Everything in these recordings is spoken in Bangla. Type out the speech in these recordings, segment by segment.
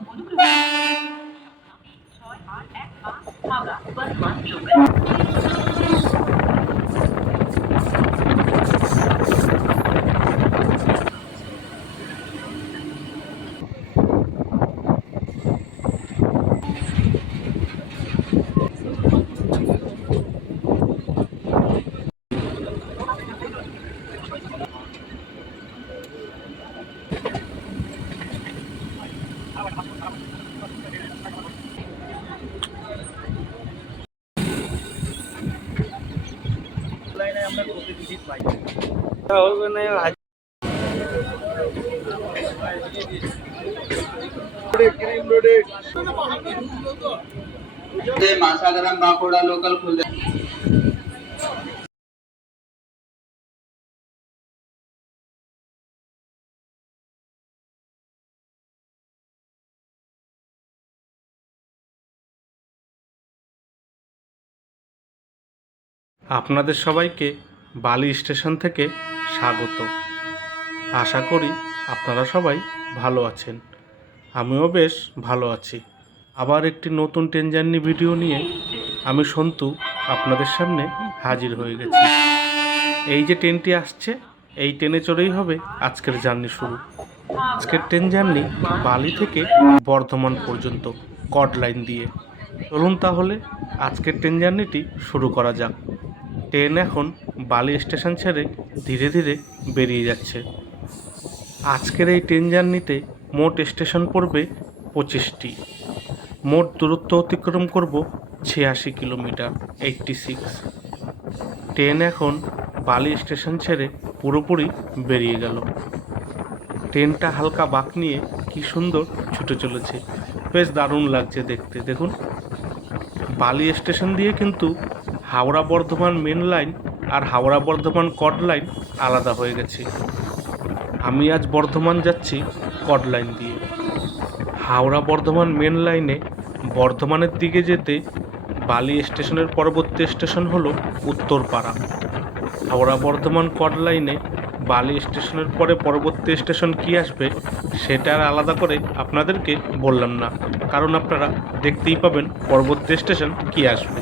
ते জন্য মাসাগ্রাম বাঁকুড়া লোকাল আপনাদের সবাইকে বালি স্টেশন থেকে স্বাগত। আশা করি আপনারা সবাই ভালো আছেন। আমিও বেশ ভালো আছি। আবার একটি নতুন ট্রেন জার্নি ভিডিও নিয়ে আমি সন্তু আপনাদের সামনে হাজির হয়ে গেছি। এই যে ট্রেনটি আসছে, এই ট্রেনে চড়েই হবে আজকের জার্নি শুরু। আজকের ট্রেন জার্নি বালি থেকে বর্ধমান পর্যন্ত কড লাইন দিয়ে। চলুন তাহলে আজকের ট্রেন জার্নিটি শুরু করা যাক। ট্রেন এখন বালি স্টেশন ছেড়ে ধীরে ধীরে বেরিয়ে যাচ্ছে। আজকের এই ট্রেন জার্নিতে মোট স্টেশন পড়বে পঁচিশটি। মোট দূরত্ব অতিক্রম করব ছিয়াশি কিলোমিটার, এইটটি সিক্স। ট্রেন এখন বালি স্টেশন ছেড়ে পুরোপুরি বেরিয়ে গেল। ট্রেনটা হালকা বাঁক নিয়ে কি সুন্দর ছুটে চলেছে। বেশ দারুণ লাগছে দেখতে। দেখুন, বালি স্টেশন দিয়ে কিন্তু হাওড়া বর্ধমান মেন লাইন আর হাওড়া বর্ধমান কড লাইন আলাদা হয়ে গেছে। আমি আজ বর্ধমান যাচ্ছি কড লাইন দিয়ে। হাওড়া বর্ধমান মেন লাইনে বর্ধমানের দিকে যেতে বালি স্টেশনের পরবর্তী স্টেশন হলো উত্তরপাড়া। হাওড়া বর্ধমান কড লাইনে বালি স্টেশনের পরে পরবর্তী স্টেশন কি আসবে সেটা আর আলাদা করে আপনাদেরকে বললাম না। কারণ আপনারা দেখতেই পাবেন পরবর্তী স্টেশন কি আসবে।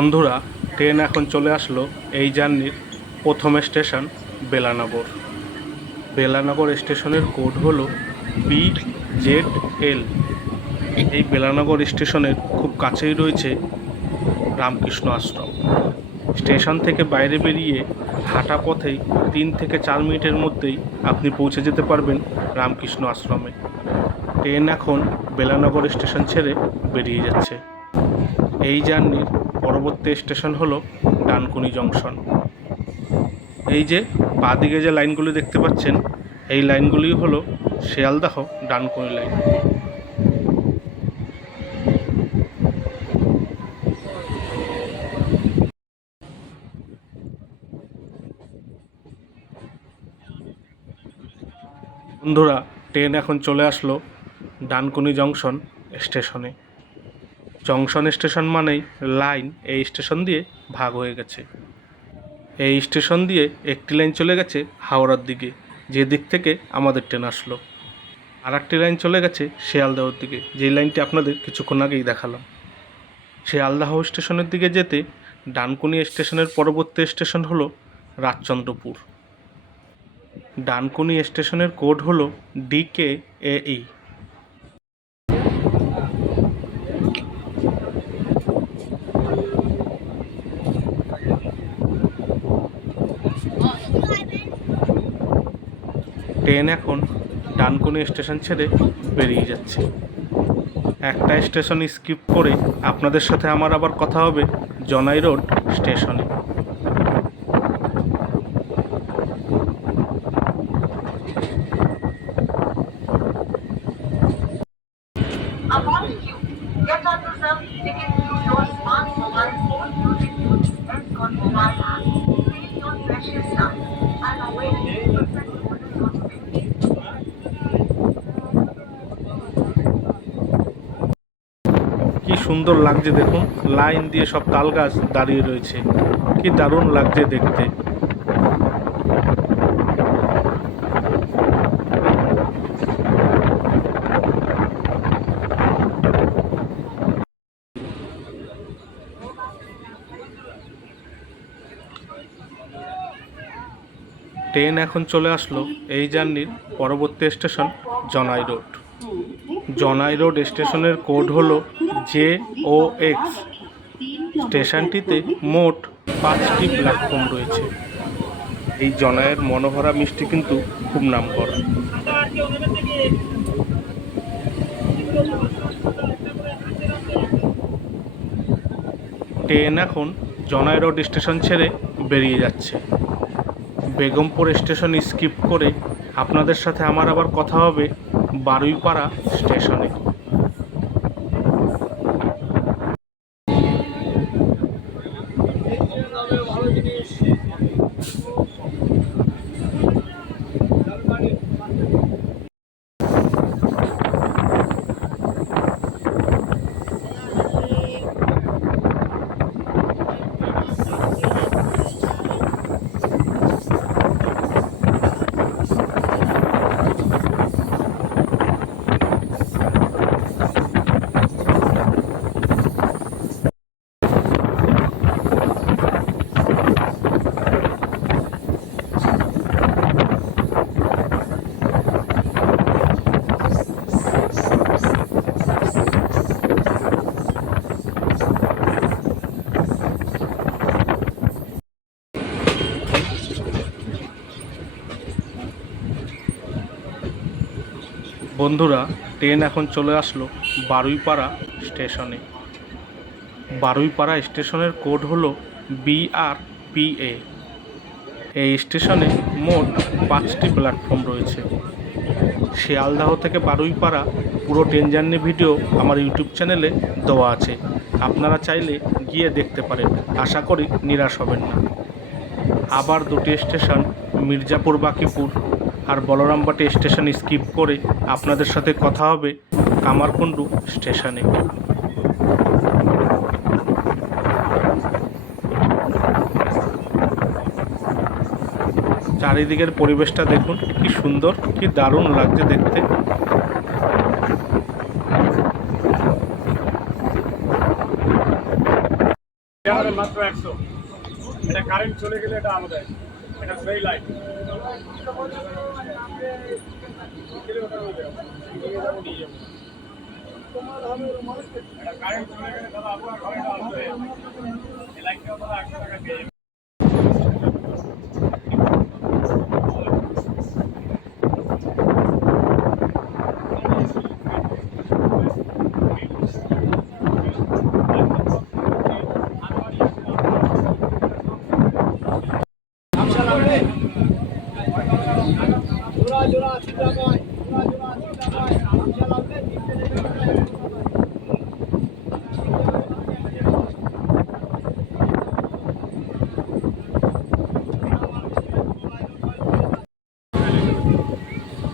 বন্ধুরা, ট্রেন এখন চলে আসলো এই জার্নির প্রথম স্টেশন, বেলানগর। বেলানগর স্টেশনের কোড হলো বি জেড এল এই বেলানগর স্টেশনের খুব কাছেই রয়েছে রামকৃষ্ণ আশ্রম। স্টেশন থেকে বাইরে বেরিয়ে হাঁটা পথেই তিন থেকে চার মিনিটের মধ্যেই আপনি পৌঁছে যেতে পারবেন রামকৃষ্ণ আশ্রমে। ট্রেন এখন বেলানগর স্টেশন ছেড়ে বেরিয়ে যাচ্ছে। এই জার্নির পরবর্তী স্টেশন হলো ডানকুনি জংশন। এই যে বাঁদিকে যে লাইনগুলি দেখতে পাচ্ছেন, এই লাইনগুলি হলো শিয়ালদাহ ডানকুনি লাইন। বন্ধুরা, ট্রেন এখন চলে আসলো ডানকুনি জংশন স্টেশনে। জংশন স্টেশন মানেই লাইন, এই স্টেশন দিয়ে ভাগ হয়ে গেছে। এই স্টেশন দিয়ে একটি লাইন চলে গেছে হাওড়ার দিকে, যে দিক থেকে আমাদের ট্রেন আসলো। আর একটি লাইন চলে গেছে শিয়ালদাহর দিকে যেই লাইনটি আপনাদের কিছুক্ষণ আগেই দেখালাম। শিয়ালদাহ স্টেশনের দিকে যেতে ডানকুনি স্টেশনের পরবর্তী স্টেশন হলো রাজচন্দ্রপুর। ডানকুনি স্টেশনের কোড হলো ডিকে এই ট্রেন এখন ডানকুনি স্টেশন ছেড়ে বেরিয়ে যাচ্ছে। একটা স্টেশন স্কিপ করে আপনাদের সাথে আমার আবার কথা হবে জনাই রোড স্টেশনে। সুন্দর লাগছে দেখুন। লাইন দিয়ে সব তাল গাছ দাঁড়িয়ে রয়েছে। কি দারুণ লাগছে দেখতে। ট্রেন এখন চলে আসলো এই জার্নির পরবর্তী স্টেশন জনাই রোড। জনাই রোড স্টেশনের কোড হলো জে ও এক্স স্টেশনটিতে মোট পাঁচটি প্ল্যাটফর্ম রয়েছে। এই জনায়ের মনোহরা মিষ্টি কিন্তু খুব নাম করা ট্রেন এখন জনাই রোড স্টেশন ছেড়ে বেরিয়ে যাচ্ছে। বেগমপুর স্টেশন স্কিপ করে আপনাদের সাথে আমার আবার কথা হবে বারুইপাড়া স্টেশনে। বন্ধুরা, ট্রেন এখন চলে আসলো বারুইপাড়া স্টেশনে। বারুইপাড়া স্টেশনের কোড হলো বিআরপিএ এই স্টেশনে মোট পাঁচটি প্ল্যাটফর্ম রয়েছে। শিয়ালদাহ থেকে বারুইপাড়া, পুরো ট্রেন জার্নি ভিডিও আমার ইউটিউব চ্যানেলে দেওয়া আছে। আপনারা চাইলে গিয়ে দেখতে পারেন। আশা করি নিরাশ হবেন না। আবার দুটি স্টেশন মির্জাপুর বাকিপুর আর বলরামবাটি স্টেশন স্কিপ করে আপনাদের সাথে কথা হবে কামারকুণ্ডু স্টেশনে। চারিদিকের পরিবেশটা দেখুন, কি সুন্দর, কি দারুণ লাগছে দেখতে। মাত্র একশো। এটা কারেন্ট চলে গেলে এটা আমাদের এটা সেই লাইট এটা কারেন্ট চলে গেলে দাদা আপনার ঘরে এটা আসবে এই লাইটটা দাদা একশো টাকা পেয়ে যাবেন।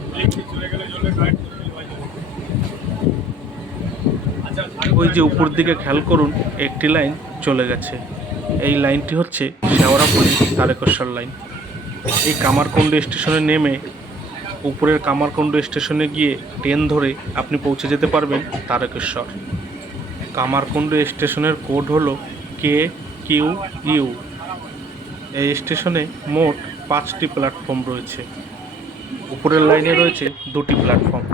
ইলেকট্রিক চলে গেলে জ্বলবে কারেন্ট চলে গেলে জ্বলবে। আচ্ছা ওই যে উপর দিকে খেয়াল করুন, একটি লাইন চলে গেছে। এই লাইনটি হচ্ছে শেওড়াপুরি তারকেশ্বর লাইন। এই কামারকুণ্ড স্টেশনে নেমে উপরের কামারকুণ্ড স্টেশনে গিয়ে ট্রেন ধরে আপনি পৌঁছে যেতে পারবেন তারকেশ্বর। কামারকুণ্ড স্টেশনের কোড হলো কে কিউ ইউ। এই স্টেশনে মোট পাঁচটি প্ল্যাটফর্ম রয়েছে। উপরের লাইনে রয়েছে দুটি প্ল্যাটফর্ম।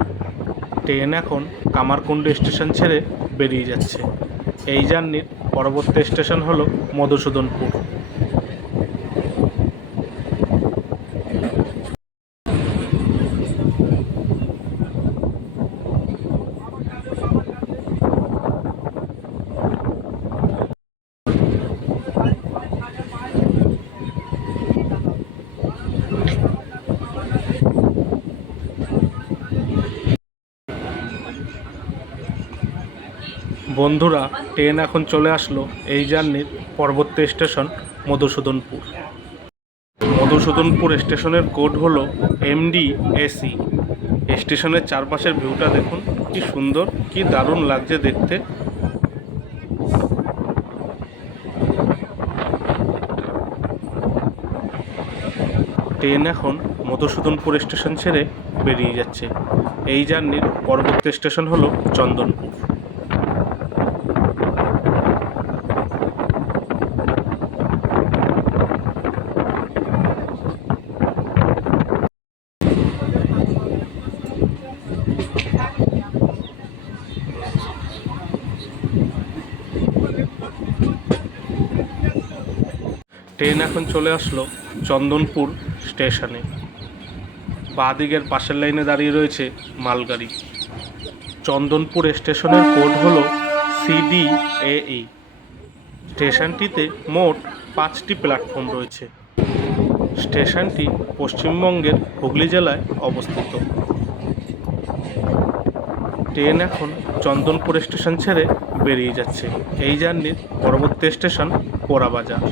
ট্রেন এখন কামারকুণ্ড স্টেশন ছেড়ে বেরিয়ে যাচ্ছে। এই জার্নির পরবর্তী স্টেশন হলো মধুসূদনপুর। বন্ধুরা, ট্রেন এখন চলে আসলো এই জার্নির পরবর্তী স্টেশন মধুসূদনপুর। মধুসূদনপুর স্টেশনের কোড হলো এমডি এসি স্টেশনের চারপাশের ভিউটা দেখুন, কি সুন্দর, কি দারুণ লাগছে দেখতে। ট্রেন এখন মধুসূদনপুর স্টেশন ছেড়ে বেরিয়ে যাচ্ছে। এই জার্নির পরবর্তী স্টেশন হলো চন্দনপুর। চলে আসলো চন্দনপুর স্টেশনে। বাঁদিকের পাশের লাইনে দাঁড়িয়ে রয়েছে মালগাড়ি। চন্দনপুর স্টেশনের কোড হলো সিডিএই স্টেশনটিতে মোট পাঁচটি প্ল্যাটফর্ম রয়েছে। স্টেশনটি পশ্চিমবঙ্গের হুগলি জেলায় অবস্থিত। ট্রেন এখন চন্দনপুর স্টেশন ছেড়ে বেরিয়ে যাচ্ছে। এই জার্নির পরবর্তী স্টেশন পোড়াবাজার।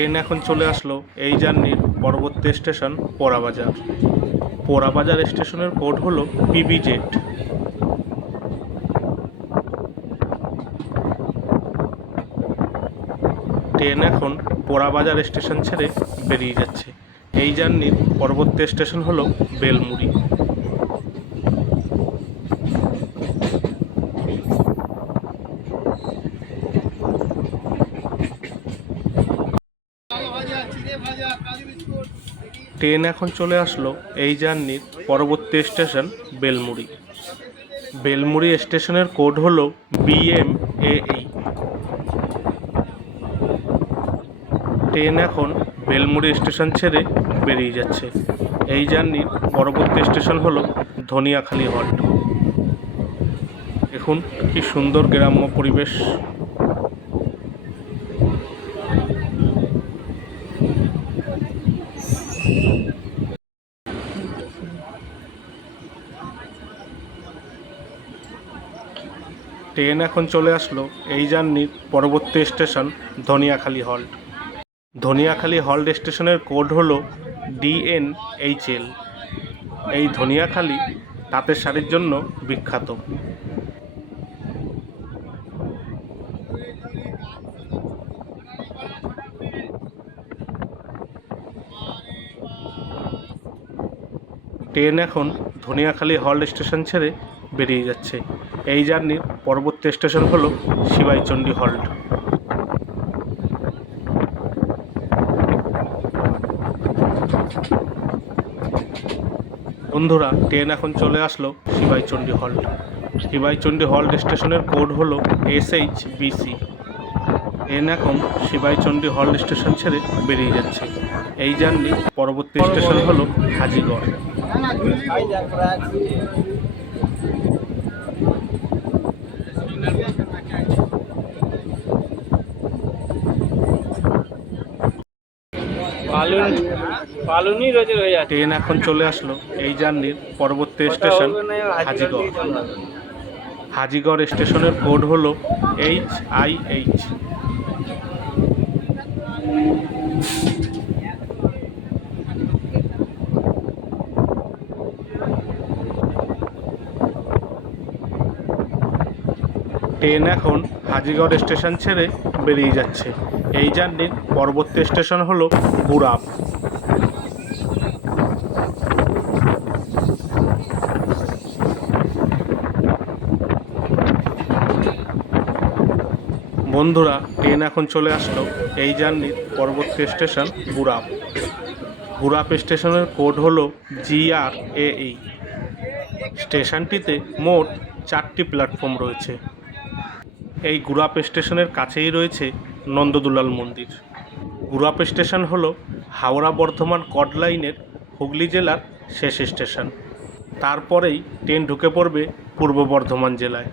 ট্রেন এখন চলে আসলো এই জার্নির পরবর্তী স্টেশন পোড়াবাজার। পোড়াবাজার স্টেশনের কোড হলো পিবি জেড ট্রেন এখন পোড়াবাজার স্টেশন ছেড়ে বেরিয়ে যাচ্ছে। এই জার্নির পরবর্তী স্টেশন হলো বেলমুড়ি। ট্রেন এখন চলে আসলো এই জার্নির পরবর্তী স্টেশন বেলমুড়ি। বেলমুড়ি স্টেশনের কোড হলো বিএমএই ট্রেন এখন বেলমুড়ি স্টেশন ছেড়ে বেরিয়ে যাচ্ছে। এই জার্নির পরবর্তী স্টেশন হলো ধনিয়াখালী হল্ট। দেখুন কি সুন্দর গ্রাম্য পরিবেশ। ট্রেন এখন চলে আসলো এই জার্নির পরবর্তী station Dhaniakhali halt. Dhaniakhali halt স্টেশনের কোড হলো ডিএনএইচএল। এই ধনিয়াখালী তাঁতের শাড়ির জন্য বিখ্যাত। ট্রেন এখন ধনিয়াখালী হল্ট স্টেশন ছেড়ে বেরিয়ে যাচ্ছে। এই জার্নির পরবর্তী স্টেশন হল শিবাইচণ্ডী হল্ট। বন্ধুরা, ট্রেন এখন চলে আসলো শিবাইচণ্ডী হল্ট। শিবাইচণ্ডী হল্ট স্টেশনের কোড হল হলো এসএইচ বিসি ট্রেন এখন শিবাইচণ্ডী হল্ট স্টেশন ছেড়ে বেরিয়ে যাচ্ছে। এই জার্নি পরবর্তী স্টেশন হলো হাজিগড়। ট্রেন এখন চলে আসলো এই জার্নির পরবর্তী স্টেশন হাজিগড়। হাজিগড় স্টেশনের কোড হলো এইচ আই এইচ ট্রেন এখন হাজিগড় স্টেশন ছেড়ে বেরিয়ে যাচ্ছে। এই জার্নির পরবর্তী স্টেশন হলো গুড়াপ বন্ধুরা, ট্রেন এখন চলে আসলো। এই জার্নির পরবর্তী স্টেশন গুড়াপ। গুড়াপ স্টেশনের কোড হলো জিআর এই স্টেশনটিতে মোট চারটি প্ল্যাটফর্ম রয়েছে। এই গুড়াপ স্টেশনের কাছেই রয়েছে নন্দদুলাল মন্দির। গুড়াপ স্টেশন হলো হাওড়া বর্ধমান কড লাইনের হুগলি জেলার শেষ স্টেশন। তারপরেই ট্রেন ঢুকে পড়বে পূর্ব বর্ধমান জেলায়।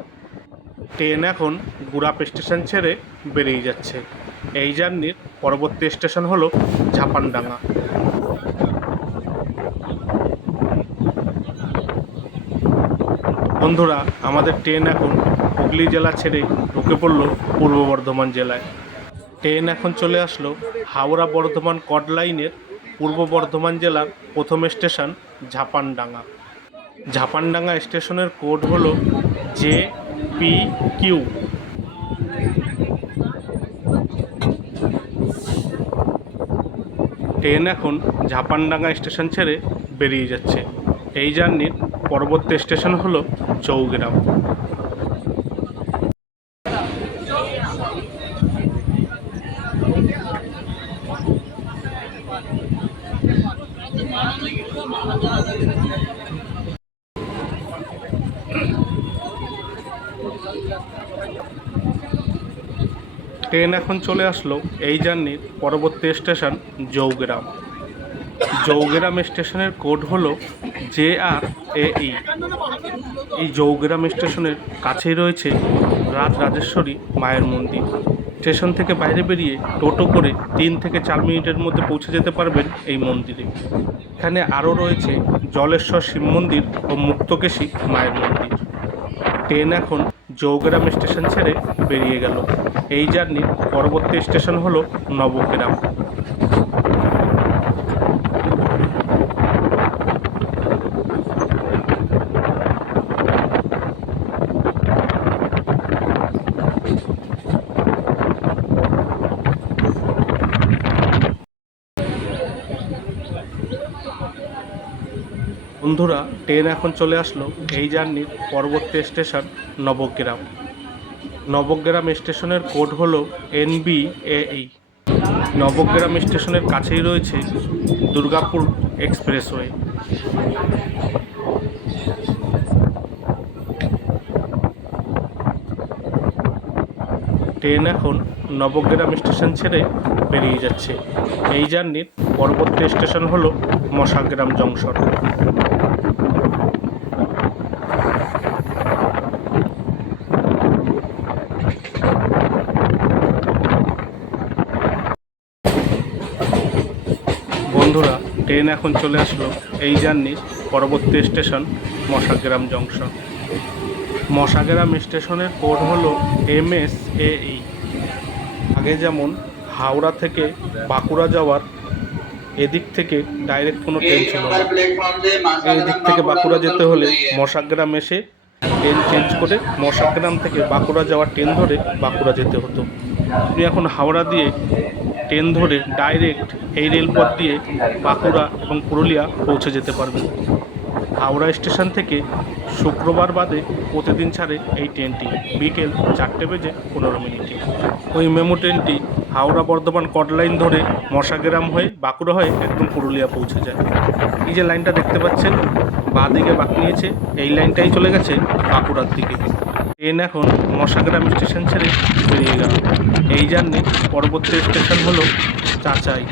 ট্রেন এখন গুড়াপ স্টেশন ছেড়ে বেরিয়ে যাচ্ছে। এই জার্নির পরবর্তী স্টেশন হলো ঝাপানডাঙ্গা। বন্ধুরা, আমাদের ট্রেন এখন হুগলি জেলা ছেড়ে ঢুকে পড়ল পূর্ব বর্ধমান জেলায়। ট্রেন এখন চলে আসলো হাওড়া বর্ধমান কড লাইনের পূর্ব বর্ধমান জেলার প্রথম স্টেশন ঝাপানডাঙ্গা। ঝাপানডাঙ্গা স্টেশনের কোড হলো জে পি কিউ ট্রেন এখন ঝাপানডাঙ্গা স্টেশন ছেড়ে বেরিয়ে যাচ্ছে। এই জার্নির পরবর্তী স্টেশন হলো চৌগ্রাম ট্রেন এখন চলে আসলো এই জার্নির পরবর্তী স্টেশন জৌগ্রাম। জৌগ্রাম স্টেশনের কোড হলো জে আর এ ই। এই জৌগ্রাম স্টেশনের কাছেই রয়েছে রাজ রাজেশ্বরী মায়ের মন্দির। স্টেশন থেকে বাইরে বেরিয়ে টোটো করে তিন থেকে চার মিনিটের মধ্যে পৌঁছে যেতে পারবেন এই মন্দিরে। এখানে আরও রয়েছে জলেশ্বর শিব মন্দির ও মুক্তকেশী মায়ের মন্দির। ট্রেন এখন জৌগ্রাম স্টেশন ছেড়ে বেরিয়ে গেল। এই জার্নির পরবর্তী স্টেশন হলো নবগ্রাম। বন্ধুরা, ট্রেন এখন চলে আসলো এই জার্নির পরবর্তী স্টেশন নবগ্রাম। নবগ্রাম স্টেশনের কোড হলো এনবি এই নবগ্রাম স্টেশনের কাছেই রয়েছে দুর্গাপুর এক্সপ্রেসওয়ে। ট্রেন এখন নবগ্রাম স্টেশন ছেড়ে বেরিয়ে যাচ্ছে। এই জার্নির পরবর্তী স্টেশন হলো মশাগ্রাম জংশন বন্ধুরা ট্রেন এখন চলে আসলো এই জার্নির পরবর্তী স্টেশন মশাগ্রাম জংশন। মশাগ্রাম স্টেশনের কোড হলো এম এস এ আগে যেমন হাওড়া থেকে বাঁকুড়া যাওয়ার এদিক থেকে ডাইরেক্ট কোনো ট্রেন ছিল না। এদিক থেকে বাঁকুড়া যেতে হলে মশাগ্রাম এসে ট্রেন চেঞ্জ করে মশাগ্রাম থেকে বাঁকুড়া যাওয়ার ট্রেন ধরে বাঁকুড়া যেতে হতো। আপনি এখন হাওড়া দিয়ে ট্রেন ধরে ডাইরেক্ট এই রেলপথ দিয়ে বাঁকুড়া এবং পুরুলিয়া পৌঁছে যেতে পারবেন হাওড়া স্টেশন থেকে শুক্রবার বাদে প্রতিদিন ছাড়ে এই ট্রেনটি, বিকেল চারটে বেজে পনেরো মিনিটে। ওই মেমো ট্রেনটি হাওড়া বর্ধমান কট লাইন ধরে মশাগ্রাম হয়ে বাঁকুড়া হয়ে একদম পুরুলিয়া পৌঁছে যায়। এই যে লাইনটা দেখতে পাচ্ছেন, বাঁ দিকে বাঁক নিয়েছে, এই লাইনটাই চলে গেছে বাঁকুড়ার দিকে। ট্রেন এখন মশাগ্রাম স্টেশন ছেড়ে বেরিয়ে গেল। এই জার্নি পরবর্তী স্টেশন হলো চাচাই।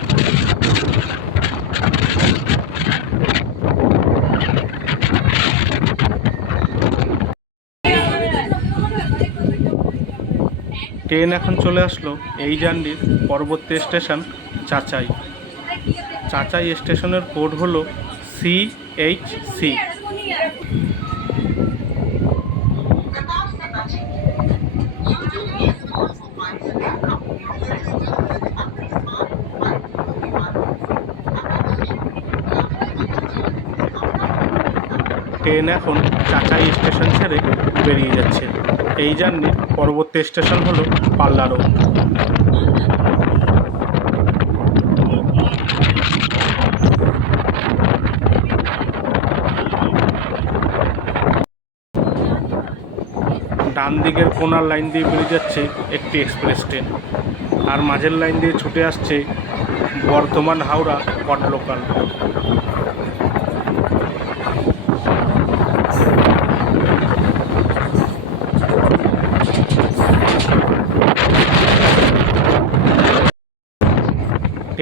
ট্রেন এখন চলে আসলো এই জার্নির পরবর্তী স্টেশন চাচাই। চাচাই স্টেশনের কোড হলো সি এইচ সি ট্রেন এখন চাচাই স্টেশন ছেড়ে বেরিয়ে যাচ্ছে। এই জার্নির পরবর্তী স্টেশন হলো পাল্লা ডান দিকের কোনার লাইন দিয়ে বেরিয়ে যাচ্ছে একটি এক্সপ্রেস ট্রেন। আর মাঝের লাইন দিয়ে ছুটে আসছে বর্ধমান হাওড়া কট লোকাল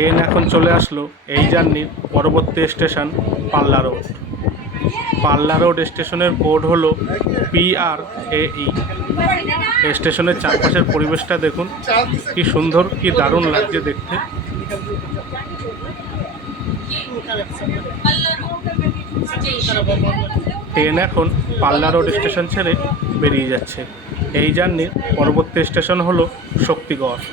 ট্রেন এখন চলে আসলো এই জার্নির পরবর্তী স্টেশন পাল্লা রোড। পাল্লা রোড স্টেশনের কোড হলো পি আর এ ই স্টেশনের চারপাশের পরিবেশটা দেখুন, কি সুন্দর, কি দারুণ লাগছে দেখতে। ট্রেন এখন পাল্লা রোড স্টেশন ছেড়ে বেরিয়ে যাচ্ছে। এই জার্নির পরবর্তী স্টেশন হলো শক্তিগড়।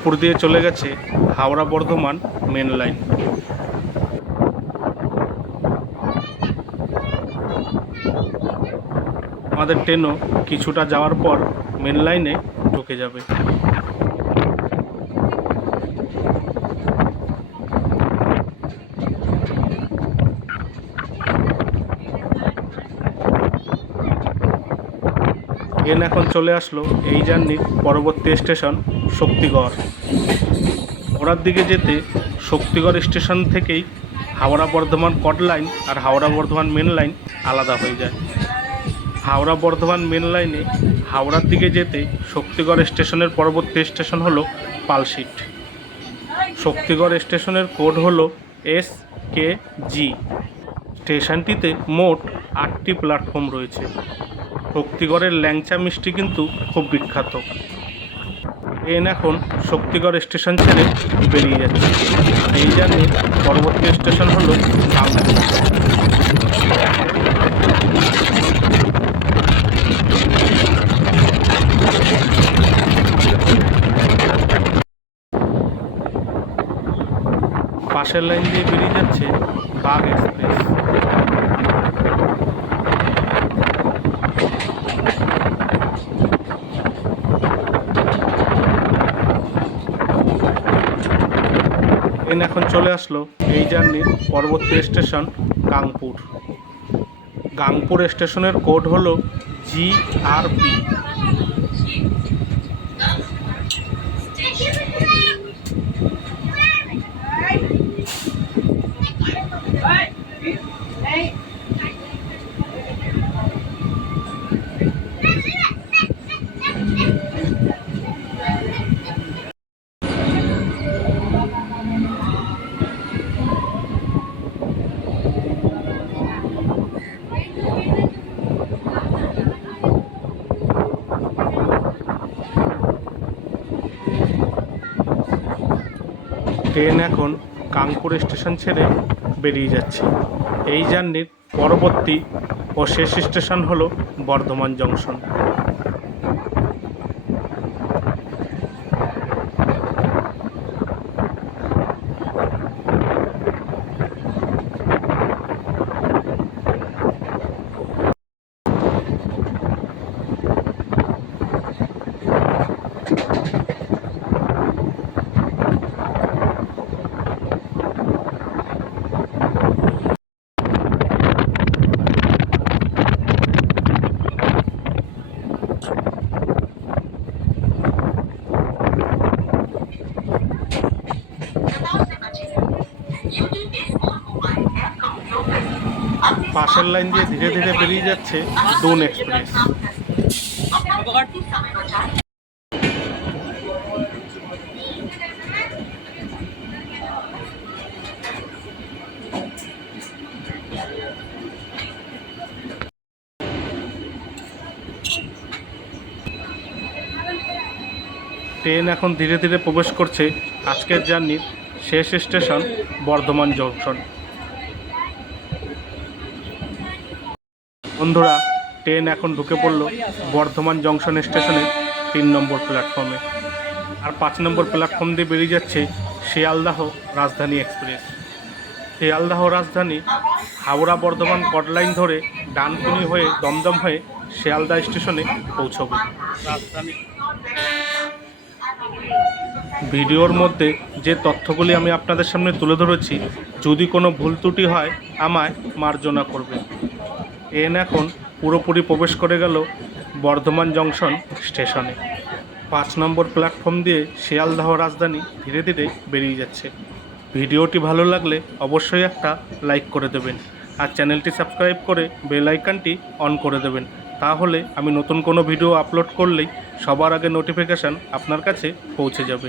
উপর দিয়ে চলে গেছে হাওড়া বর্ধমান মেন লাইন। আমাদের ট্রেনও কিছুটা যাওয়ার পর মেন লাইনে ঢুকে যাবে ট্রেন এখন চলে আসলো এই জার্নির পরবর্তী স্টেশন শক্তিগড়। ঘোড়ার দিকে যেতে শক্তিগড় স্টেশন থেকেই হাওড়া বর্ধমান কট লাইন আর হাওড়া বর্ধমান মেন লাইন আলাদা হয়ে যায়। হাওড়া বর্ধমান মেন লাইনে হাওড়ার দিকে যেতে শক্তিগড় স্টেশনের পরবর্তী স্টেশন হলো পালশিট। শক্তিগড় স্টেশনের কোড হলো এস কে জি। স্টেশনটিতে মোট আটটি প্ল্যাটফর্ম রয়েছে। শক্তিগড়ের ল্যাংচা মিষ্টি কিন্তু খুব বিখ্যাত। ট্রেন এখন শক্তিগড় স্টেশন ছেড়ে বেরিয়ে যাচ্ছে। এই জার্নির পরবর্তী স্টেশন হলো পাশের লাইন দিয়ে বেরিয়ে যাচ্ছে বাঘ এক্সপ্রেস। ট্রেন এখন চলে আসলো এই জার্নির পরবর্তী স্টেশন গাংপুর গাংপুর স্টেশনের কোড হলো জি আর পি ট্রেন এখন কাঙ্কুর স্টেশন ছেড়ে বেরিয়ে যাচ্ছে। এই জার্নির পরবর্তী ও শেষ স্টেশন হলো বর্ধমান জংশন। পাশের লাইন দিয়ে ধীরে ধীরে বেরিয়ে যাচ্ছে ডুন এক্সপ্রেস। ট্রেন এখন ধীরে ধীরে প্রবেশ করছে আজকের জার্নির শেষ স্টেশন বর্ধমান জংশন। বন্ধুরা, ট্রেন এখন ঢুকে পড়ল বর্ধমান জংশন স্টেশনে তিন নম্বর প্ল্যাটফর্মে। আর পাঁচ নম্বর প্ল্যাটফর্ম দিয়ে বেরিয়ে যাচ্ছে শিয়ালদাহ রাজধানী এক্সপ্রেস। শিয়ালদাহ রাজধানী হাওড়া বর্ধমান কটলাইন ধরে ডানকুনি হয়ে দমদম হয়ে শিয়ালদা স্টেশনে পৌঁছবে। ভিডিওর মধ্যে যে তথ্যগুলি আমি আপনাদের সামনে তুলে ধরেছি, যদি কোনো ভুল ত্রুটি হয়, আমায় মার্জনা করবে ট্রেন এখন পুরোপুরি প্রবেশ করে গেল বর্ধমান জংশন স্টেশনে। পাঁচ নম্বর প্ল্যাটফর্ম দিয়ে শিয়ালদাহ রাজধানী ধীরে ধীরে বেরিয়ে যাচ্ছে। ভিডিওটি ভালো লাগলে অবশ্যই একটা লাইক করে দেবেন আর চ্যানেলটি সাবস্ক্রাইব করে বেল আইকনটি অন করে দেবেন। তাহলে আমি নতুন কোনো ভিডিও আপলোড করলেই সবার আগে নোটিফিকেশান আপনার কাছে পৌঁছে যাবে।